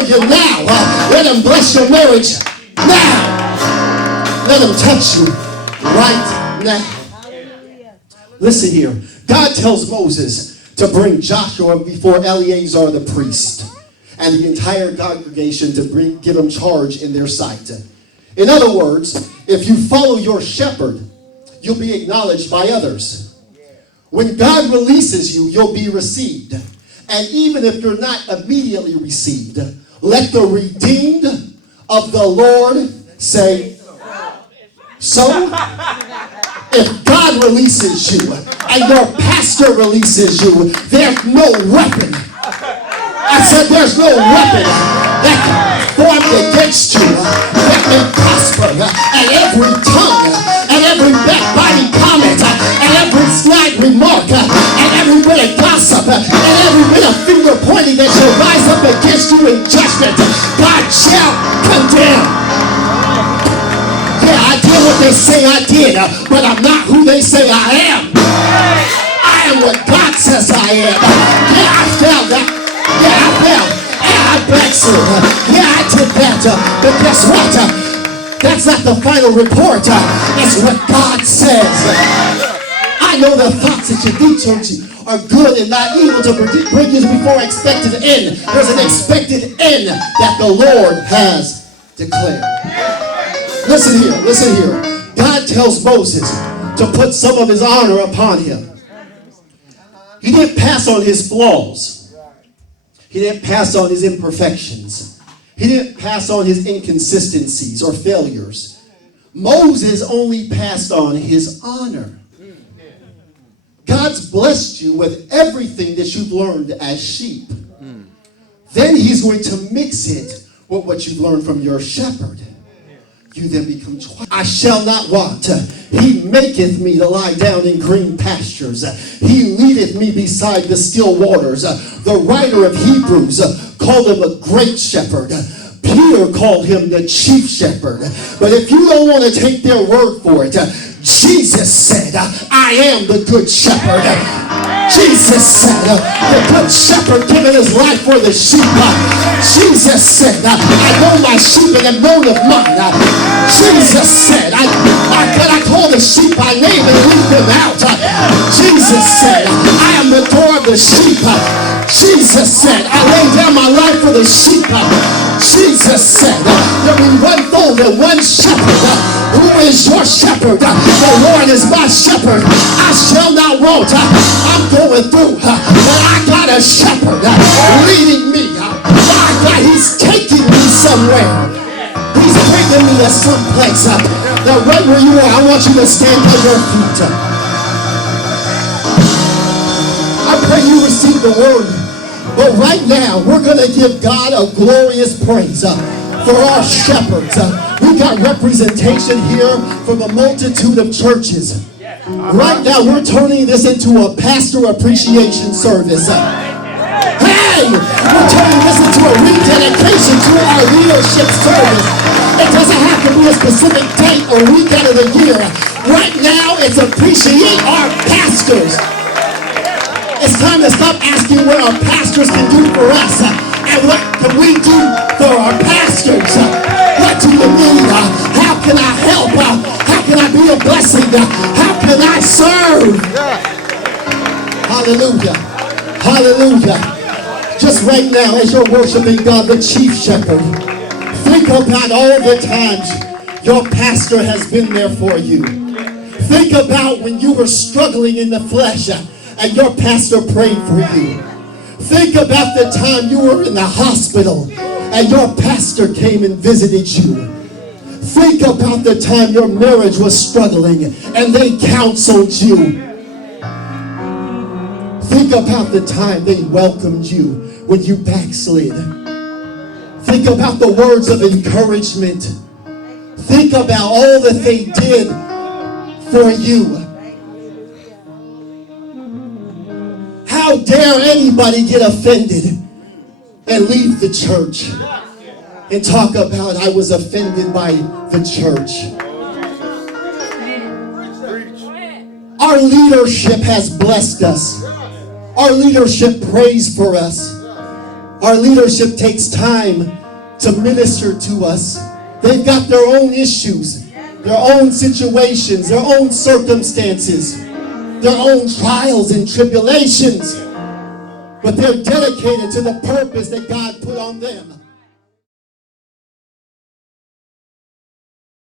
for you now. Let him bless your marriage now. Let him touch you right now. Listen here. God tells Moses to bring Joshua before Eleazar the priest and the entire congregation to give him charge in their sight. In other words, if you follow your shepherd, you'll be acknowledged by others. When God releases you, you'll be received. And even if you're not immediately received, let the redeemed of the Lord say so. If God releases you and your pastor releases you, there's no weapon. I said there's no weapon that can form against you that may prosper. And every tongue and every backbiting comment and every slight remark and every bit of gossip and every bit of finger pointing that shall rise up against you in judgment, God shall condemn. Yeah, I did what they say I did, but I'm not who they say I am. I am what God says I am. Yeah, I found that. Yeah, I fell. Yeah, I backslid. Yeah, I did that. But guess what? That's not the final report. It's what God says. I know the thoughts that you think towards you are good and not evil to bring you before expected end. There's an expected end that the Lord has declared. Listen here. Listen here. God tells Moses to put some of his honor upon him. He didn't pass on his flaws. He didn't pass on his imperfections. He didn't pass on his inconsistencies or failures. Moses only passed on his honor. God's blessed you with everything that you've learned as sheep. Then he's going to mix it with what you've learned from your shepherd. You then become twice. I shall not want. He maketh me to lie down in green pastures. He leadeth me beside the still waters. The writer of Hebrews called him a great shepherd. Peter called him the chief shepherd. But if you don't want to take their word for it, Jesus said, I am the good shepherd. Jesus said, the good shepherd giving his life for the sheep. Jesus said, I know my sheep and am known of mine. Jesus said, I call the sheep by name and lead them out. Jesus said, I am the door of the sheep. Jesus said, I lay down my life for the sheep. Jesus said, there be one fold and one shepherd. Who is your shepherd? The Lord is my shepherd. I shall not want. I'm going through, but I got a shepherd leading me. My God, he's taking me somewhere. He's bringing me to some place. Now right where you are, I want you to stand on your feet. I pray you receive the word. But right now, we're going to give God a glorious praise for our shepherds. We got representation here from a multitude of churches. Right now, we're turning this into a pastor appreciation service. Hey, we're turning this into a rededication to our leadership service. It doesn't have to be a specific date or weekend of the year. Right now, it's appreciate our pastors. It's time to stop asking what our pastors can do for us and what can we do for our pastors. What do you need? How can I help? How can I be a blessing? How can I serve? Hallelujah. Hallelujah. Just right now as you're worshiping God, the chief shepherd, think about all the times your pastor has been there for you. Think about when you were struggling in the flesh and your pastor prayed for you. Think about the time you were in the hospital and your pastor came and visited you. Think about the time your marriage was struggling and they counseled you. Think about the time they welcomed you when you backslid. Think about the words of encouragement. Think about all that they did for you. How dare anybody get offended and leave the church and talk about I was offended by the church. Our leadership has blessed us. Our leadership prays for us. Our leadership takes time to minister to us. They've got their own issues, their own situations, their own circumstances, their own trials and tribulations. But they're dedicated to the purpose that God put on them.